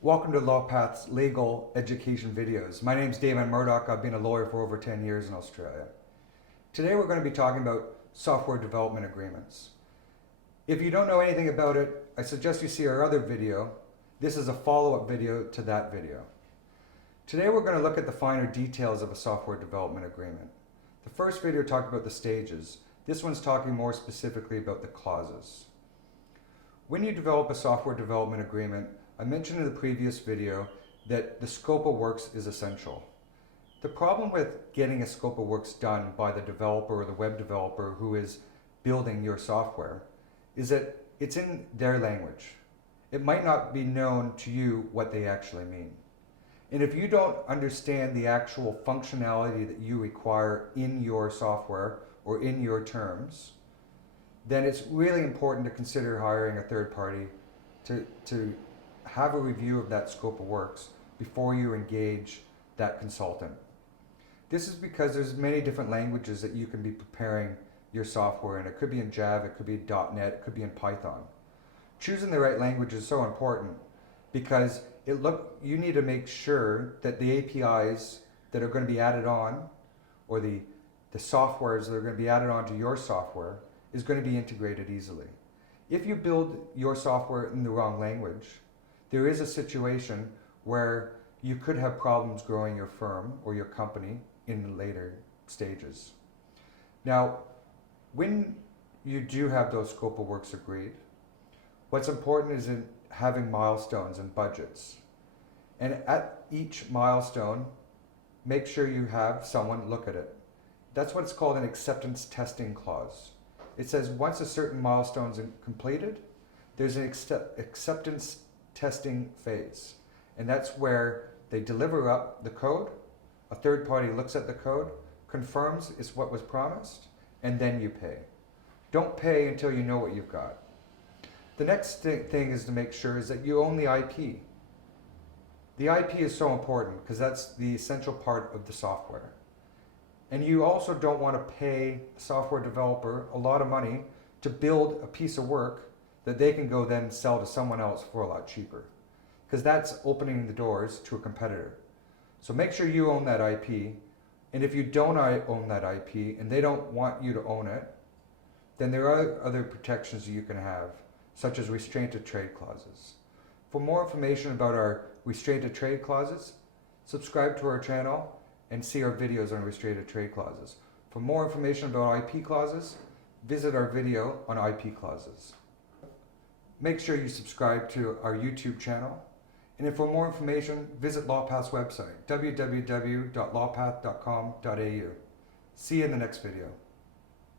Welcome to LawPath's legal education videos. My name is David Murdoch. I've been a lawyer for over 10 years in Australia. Today we're going to be talking about software development agreements. If you don't know anything about it, I suggest you see our other video. This is a follow-up video to that video. Today we're going to look at the finer details of a software development agreement. The first video talked about the stages. This one's talking more specifically about the clauses. When you develop a software development agreement, I mentioned in the previous video that the scope of works is essential. The problem with getting a scope of works done by the developer or the web developer who is building your software is that it's in their language. It might not be known to you what they actually mean. And if you don't understand the actual functionality that you require in your software or in your terms, then it's really important to consider hiring a third party to have a review of that scope of works before you engage that consultant. This is because there's many different languages that you can be preparing your software in. It could be in Java, it could be in .NET, it could be in Python. Choosing the right language is so important because you need to make sure that the APIs that are going to be added on, or the softwares that are going to be added onto your software, is going to be integrated easily. If you build your software in the wrong language, there is a situation where you could have problems growing your firm or your company in the later stages. Now, when you do have those scope of works agreed, what's important is in having milestones and budgets. And at each milestone, make sure you have someone look at it. That's what's called an acceptance testing clause. It says once a certain milestone is completed, there's an acceptance testing phase. And that's where they deliver up the code, a third party looks at the code, confirms it's what was promised, and then you pay. Don't pay until you know what you've got. The next thing is to make sure is that you own the IP. The IP is so important because that's the essential part of the software. And you also don't want to pay a software developer a lot of money to build a piece of work that they can go then sell to someone else for a lot cheaper, because that's opening the doors to a competitor. So make sure you own that IP, and if you don't own that IP and they don't want you to own it, then there are other protections you can have, such as restraint of trade clauses. For more information about our restraint of trade clauses, subscribe to our channel and see our videos on restraint of trade clauses. For more information about IP clauses, visit our video on IP clauses. Make sure you subscribe to our YouTube channel. And for more information, visit LawPath's website, www.lawpath.com.au. See you in the next video.